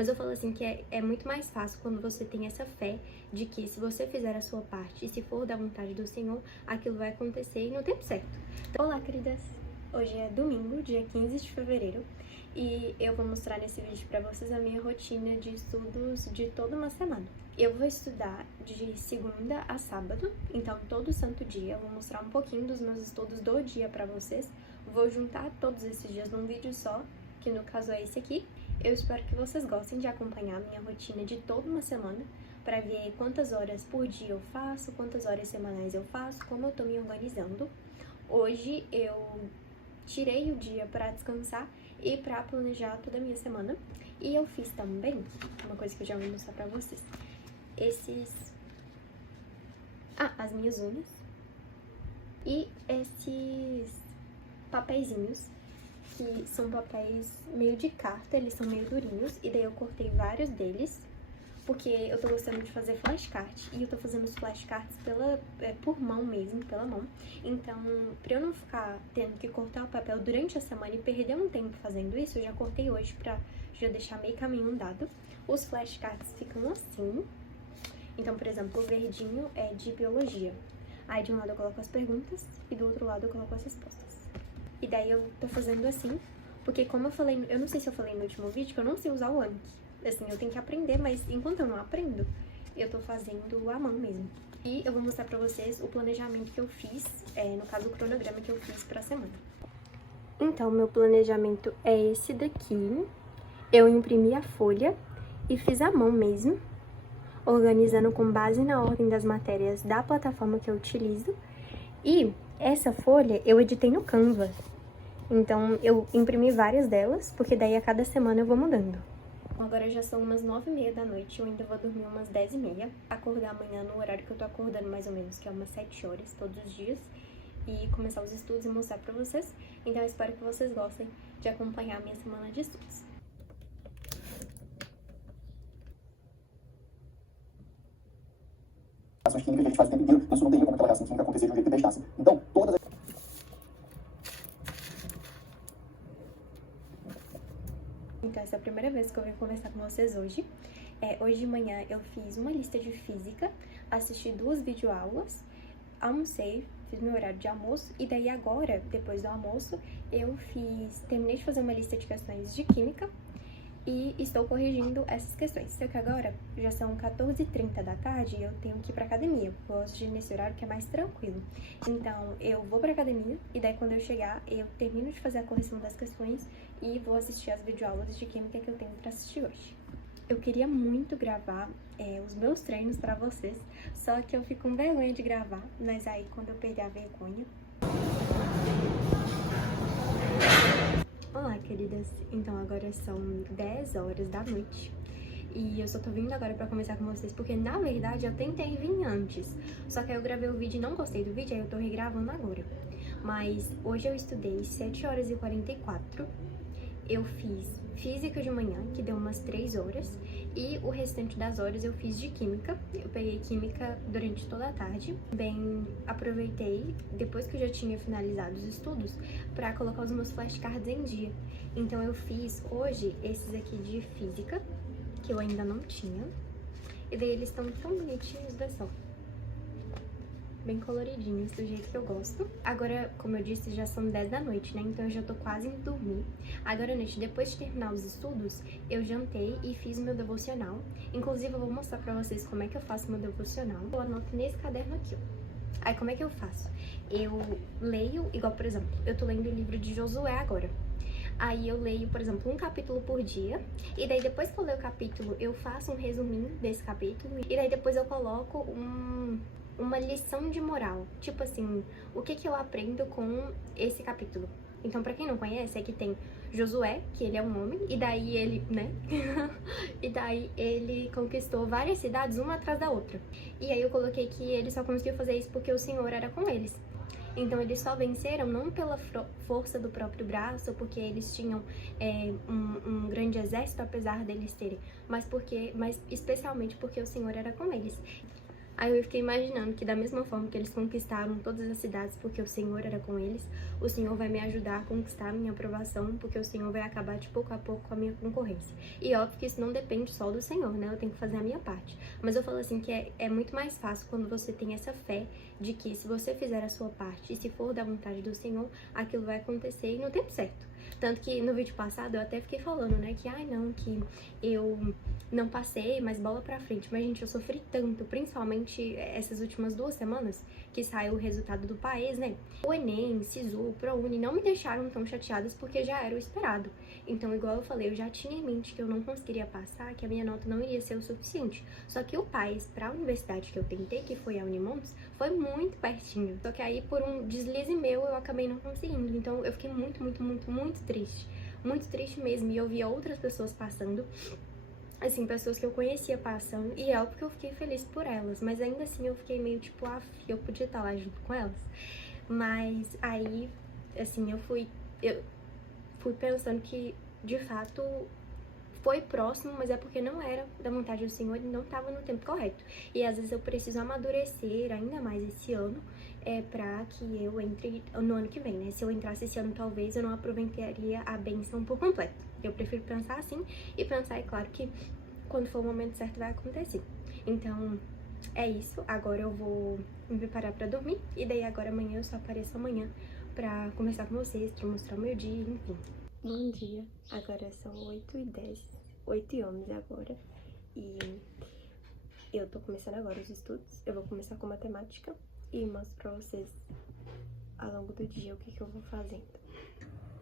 Mas eu falo assim que é muito mais fácil quando você tem essa fé de que se você fizer a sua parte e se for da vontade do Senhor, aquilo vai acontecer no tempo certo. Olá, queridas! Hoje é domingo, dia 15 de fevereiro, e eu vou mostrar nesse vídeo pra vocês a minha rotina de estudos de toda uma semana. Eu vou estudar de segunda a sábado, então todo santo dia eu vou mostrar um pouquinho dos meus estudos do dia pra vocês. Vou juntar todos esses dias num vídeo só, que no caso é esse aqui. Eu espero que vocês gostem de acompanhar a minha rotina de toda uma semana, para ver quantas horas por dia eu faço, quantas horas semanais eu faço, como eu tô me organizando. Hoje eu tirei o dia para descansar e para planejar toda a minha semana. E eu fiz também, uma coisa que eu já vou mostrar pra vocês, as minhas unhas e esses papeizinhos, que são papéis meio de carta, eles são meio durinhos, e daí eu cortei vários deles, porque eu tô gostando de fazer flashcard, e eu tô fazendo os flashcards por mão mesmo, pela mão. Então, pra eu não ficar tendo que cortar o papel durante a semana e perder um tempo fazendo isso, eu já cortei hoje pra já deixar meio caminho andado. Os flashcards ficam assim. Então, por exemplo, o verdinho é de biologia. Aí de um lado eu coloco as perguntas e do outro lado eu coloco as respostas. E daí eu tô fazendo assim, porque como eu falei, eu não sei se eu falei no último vídeo, que eu não sei usar o Anki. Assim, eu tenho que aprender, mas enquanto eu não aprendo, eu tô fazendo à mão mesmo. E eu vou mostrar pra vocês o planejamento que eu fiz, no caso o cronograma que eu fiz pra semana. Então, meu planejamento é esse daqui. Eu imprimi a folha e fiz à mão mesmo, organizando com base na ordem das matérias da plataforma que eu utilizo. E essa folha eu editei no Canva. Então, eu imprimi várias delas, porque daí a cada semana eu vou mudando. Agora já são umas 9h30 da noite, eu ainda vou dormir umas 10h30. Acordar amanhã no horário que eu tô acordando mais ou menos, que é umas 7 horas todos os dias. E começar os estudos e mostrar pra vocês. Então eu espero que vocês gostem de acompanhar a minha semana de estudos. Reações químicas que a gente faz o tempo inteiro, isso não teria como aquela reação química acontecer de um jeito que prestasse. Então, todas as... Então, essa é a primeira vez que eu venho conversar com vocês hoje. Hoje de manhã eu fiz uma lista de física, assisti 2 videoaulas, almocei, fiz meu horário de almoço, e daí agora, depois do almoço, terminei de fazer uma lista de questões de química e estou corrigindo essas questões. Só que agora já são 14h30 da tarde e eu tenho que ir pra academia. Eu gosto de ir nesse horário que é mais tranquilo. Então, eu vou pra academia e daí quando eu chegar, eu termino de fazer a correção das questões e vou assistir as videoaulas de química que eu tenho pra assistir hoje. Eu queria muito gravar os meus treinos pra vocês, só que eu fico com vergonha de gravar, mas aí quando eu perder a vergonha... Olá, queridas! Então agora são 10 horas da noite e eu só tô vindo agora pra conversar com vocês porque, na verdade, eu tentei vir antes, só que aí eu gravei o vídeo e não gostei do vídeo, aí eu tô regravando agora. Mas hoje eu estudei 7h44, eu fiz física de manhã, que deu umas 3 horas, e o restante das horas eu fiz de química. Eu peguei química durante toda a tarde. Bem, aproveitei, depois que eu já tinha finalizado os estudos, pra colocar os meus flashcards em dia. Então eu fiz hoje esses aqui de física, que eu ainda não tinha, e daí eles estão tão bonitinhos, olha só. Bem coloridinhos, do jeito que eu gosto. Agora, como eu disse, já são 10 da noite, né? Então eu já tô quase indo dormir. Agora à noite, depois de terminar os estudos, eu jantei e fiz meu devocional. Inclusive, eu vou mostrar pra vocês como é que eu faço meu devocional. Eu anoto nesse caderno aqui, ó. Aí, como é que eu faço? Eu leio, igual, por exemplo, eu tô lendo o livro de Josué agora. Aí eu leio, por exemplo, um capítulo por dia, e daí depois que eu leio o capítulo, eu faço um resuminho desse capítulo, e daí depois eu coloco uma lição de moral, tipo assim, o que eu aprendo com esse capítulo. Então, pra quem não conhece, aqui tem Josué, que ele é um homem, e daí ele, né, e daí ele conquistou várias cidades, uma atrás da outra. E aí eu coloquei que ele só conseguiu fazer isso porque o Senhor era com eles. Então, eles só venceram não pela força do próprio braço, porque eles tinham um grande exército, apesar deles terem, mas especialmente porque o Senhor era com eles. Aí eu fiquei imaginando que da mesma forma que eles conquistaram todas as cidades porque o Senhor era com eles, o Senhor vai me ajudar a conquistar a minha aprovação, porque o Senhor vai acabar de pouco a pouco com a minha concorrência. E óbvio que isso não depende só do Senhor, né? Eu tenho que fazer a minha parte. Mas eu falo assim que é muito mais fácil quando você tem essa fé de que se você fizer a sua parte e se for da vontade do Senhor, aquilo vai acontecer e no tempo certo. Tanto que no vídeo passado eu até fiquei falando, né, que ai não, que eu não passei, mas bola pra frente. Mas, gente, eu sofri tanto, principalmente essas últimas 2 semanas, que saiu o resultado do país, né? O Enem, Sisu, o ProUni não me deixaram tão chateadas porque já era o esperado. Então, igual eu falei, eu já tinha em mente que eu não conseguiria passar, que a minha nota não iria ser o suficiente. Só que o país pra universidade que eu tentei, que foi a Unimontes, foi muito pertinho. Só que aí, por um deslize meu, eu acabei não conseguindo. Então, eu fiquei muito triste. Muito triste mesmo. E eu via outras pessoas passando, assim, pessoas que eu conhecia passando, e é óbvio que eu fiquei feliz por elas, mas ainda assim eu fiquei meio tipo, eu podia estar lá junto com elas. Mas aí, assim, eu fui pensando que, de fato, foi próximo, mas é porque não era da vontade do Senhor e não estava no tempo correto. E às vezes eu preciso amadurecer ainda mais esse ano, pra que eu entre no ano que vem, né? Se eu entrasse esse ano, talvez eu não aproveitaria a bênção por completo. Eu prefiro pensar assim e pensar, é claro, que quando for o momento certo vai acontecer. Então, é isso. Agora eu vou me preparar pra dormir. E daí agora amanhã eu só apareço amanhã pra conversar com vocês, pra mostrar o meu dia, enfim. Bom dia. Agora são 8h10. 8h11 agora. E eu tô começando agora os estudos. Eu vou começar com matemática e mostro pra vocês ao longo do dia o que eu vou fazendo.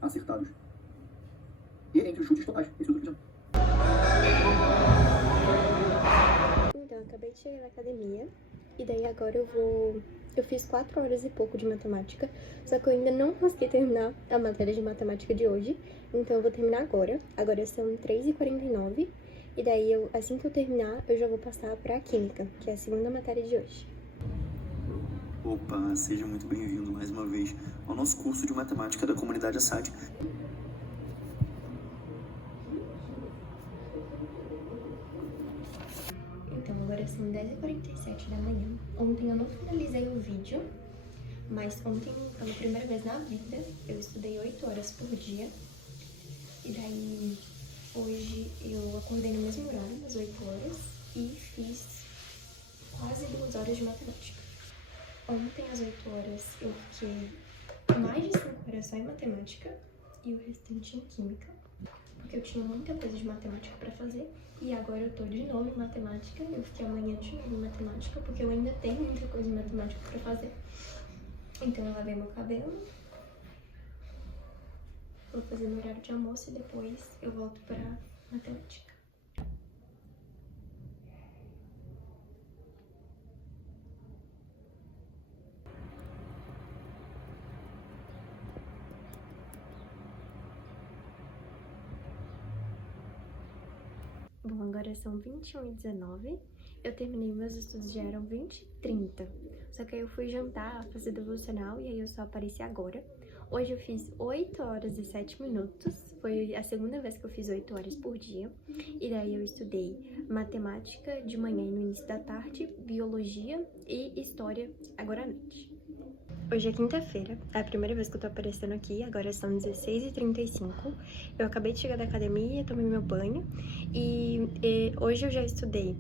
Acertados. E entre os chutes totais. Esse outro já. Então, eu acabei de chegar na academia. E daí agora eu fiz 4 horas e pouco de matemática. Só que eu ainda não consegui terminar a matéria de matemática de hoje. Então eu vou terminar agora. Agora são 3h49. E daí, assim que eu terminar, eu já vou passar pra química, que é a segunda matéria de hoje. Opa, seja muito bem-vindo mais uma vez ao nosso curso de matemática da comunidade Assad. Então, agora são 10h47 da manhã. Ontem eu não finalizei o vídeo, mas ontem, pela primeira vez na vida, eu estudei 8 horas por dia. E daí, hoje eu acordei no mesmo horário, às 8 horas, e fiz quase 2 horas de matemática. Ontem, às 8 horas, eu fiquei mais de 5 horas só em matemática e o restante em química, porque eu tinha muita coisa de matemática pra fazer. E agora eu tô de novo em matemática, eu fiquei amanhã de novo em matemática, porque eu ainda tenho muita coisa de matemática pra fazer. Então eu lavei meu cabelo, vou fazer meu horário de almoço e depois eu volto pra matemática. Bom, agora são 21h19, eu terminei meus estudos, já eram 20h30, só que aí eu fui jantar, fazer devocional e aí eu só apareci agora. Hoje eu fiz 8 horas e 7 minutos, foi a segunda vez que eu fiz 8 horas por dia, e daí eu estudei matemática de manhã e no início da tarde, biologia e história agora à noite. Hoje é quinta-feira, é a primeira vez que eu tô aparecendo aqui, agora são 16h35. Eu acabei de chegar da academia, tomei meu banho e hoje eu já estudei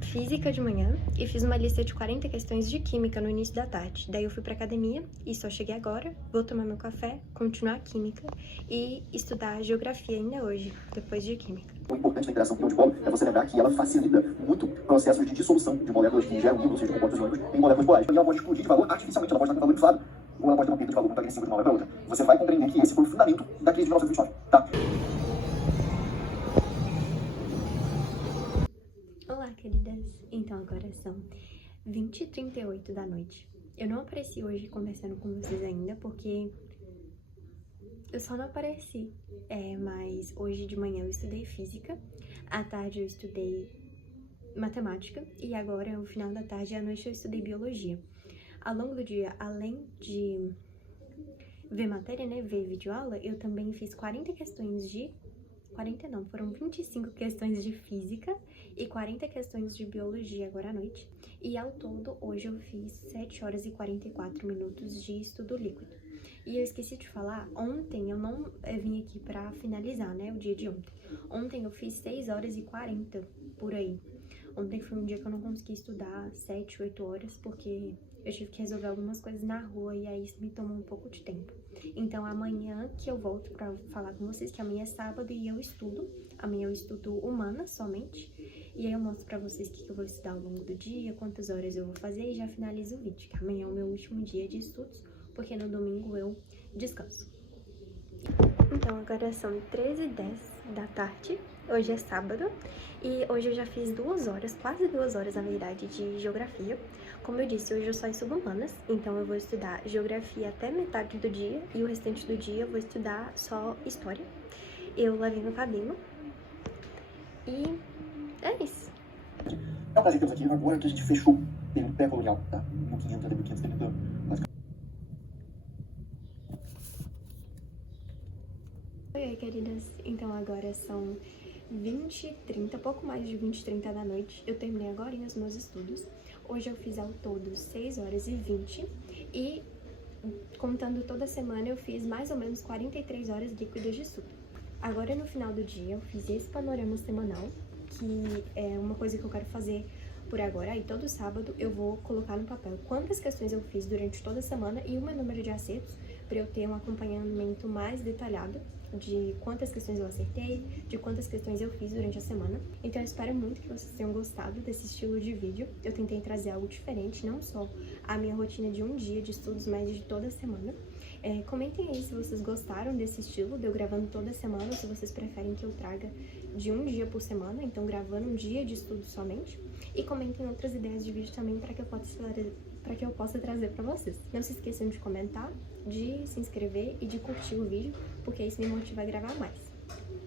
física de manhã e fiz uma lista de 40 questões de química no início da tarde. Daí eu fui pra academia e só cheguei agora, vou tomar meu café, continuar a química e estudar geografia ainda hoje, depois de química. O importante da interação ião-dipolo é você lembrar que ela facilita muito processos de dissolução de moléculas que geram íons, ou seja, compostos iônicos, em moléculas polares. E ela pode explodir de valor artificialmente, ela pode estar com valor inflado, ou ela pode ter uma perda de valor muito agressiva de uma hora para outra. Você vai compreender que esse foi o fundamento da crise de 1929, tá? Olá, queridas! Então agora são 20h38 da noite. Eu não apareci hoje conversando com vocês ainda, porque eu só não apareci. Mas hoje de manhã eu estudei física, à tarde eu estudei matemática e agora, no final da tarde e à noite, eu estudei biologia. Ao longo do dia, além de ver matéria, né, ver videoaula, eu também fiz 40 questões de 40 não, foram 25 questões de física e 40 questões de biologia agora à noite. E ao todo, hoje eu fiz 7 horas e 44 minutos de estudo líquido. E eu esqueci de falar, ontem eu não vim aqui pra finalizar, né, o dia de ontem. Ontem eu fiz 6 horas e 40, por aí. Ontem foi um dia que eu não consegui estudar 7, 8 horas, porque eu tive que resolver algumas coisas na rua e aí isso me tomou um pouco de tempo. Então amanhã que eu volto pra falar com vocês, que amanhã é sábado e eu estudo. Amanhã eu estudo humanas somente. E aí eu mostro pra vocês o que eu vou estudar ao longo do dia, quantas horas eu vou fazer e já finalizo o vídeo, que amanhã é o meu último dia de estudos, porque no domingo eu descanso. Então agora são 13h10 da tarde, hoje é sábado, e hoje eu já fiz 2 horas, quase 2 horas na verdade, de geografia. Como eu disse, hoje eu só estudo humanas, então eu vou estudar geografia até metade do dia, e o restante do dia eu vou estudar só história. Eu lavei meu cabelo, e é isso. É um prazer que temos aqui agora que a gente fechou o período pré-colonial, tá? 1500 até 1530, Oi, queridas. Então agora são 20h30, pouco mais de 20h30 da noite. Eu terminei agora os meus estudos. Hoje eu fiz ao todo 6 horas e 20 e, contando toda semana, eu fiz mais ou menos 43 horas líquidas de estudo. Agora no final do dia eu fiz esse panorama semanal, que é uma coisa que eu quero fazer por agora. Aí todo sábado eu vou colocar no papel quantas questões eu fiz durante toda a semana e o meu número de acertos, para eu ter um acompanhamento mais detalhado de quantas questões eu acertei, de quantas questões eu fiz durante a semana. Então eu espero muito que vocês tenham gostado desse estilo de vídeo. Eu tentei trazer algo diferente, não só a minha rotina de um dia de estudos, mas de toda a semana. Comentem aí se vocês gostaram desse estilo, de eu gravando toda semana, ou se vocês preferem que eu traga de um dia por semana, então gravando um dia de estudo somente. E comentem outras ideias de vídeo também para que eu possa trazer para vocês. Não se esqueçam de comentar, de se inscrever e de curtir o vídeo, porque isso me motiva a gravar mais.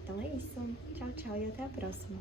Então é isso. Tchau, tchau e até a próxima.